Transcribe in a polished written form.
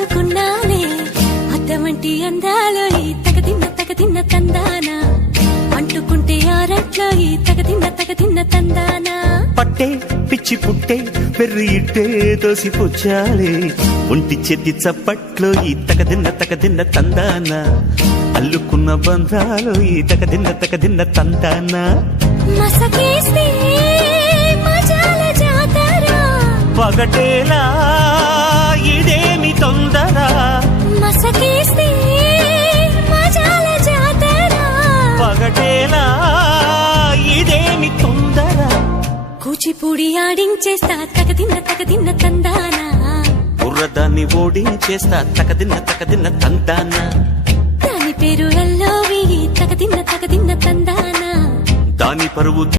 దాచుకున్నాలే అద్దమంటి అందాలో ఈ తగదిన్న తందానా అంటుకుంటే ఆరట్లో ఈ తగదిన్న తందానా పట్టే పిచ్చి పుట్టే వెర్రి ఇట్టే దోసి పుచ్చాలే ఒంటి చెట్టి చప్పట్లో ఈ తగదిన్న తందానా అల్లుకున్న బంధాలు ఈ తగదిన్న తందానా మసకేస్తే మజాల జాతర పగటేలా ఇదేమి తొందర మసకేస్తే మజాల జాతర పగటేలా ఇదేమి తొందర కూచిపూడి ఆడించేస్తా తగదిన్న తందానా బుర్రదాన్ని ఓడించేస్తా తగదిన్న తందానా దాని పేరు ఎల్లోవి తగదిన్న తందానా దాని పరువు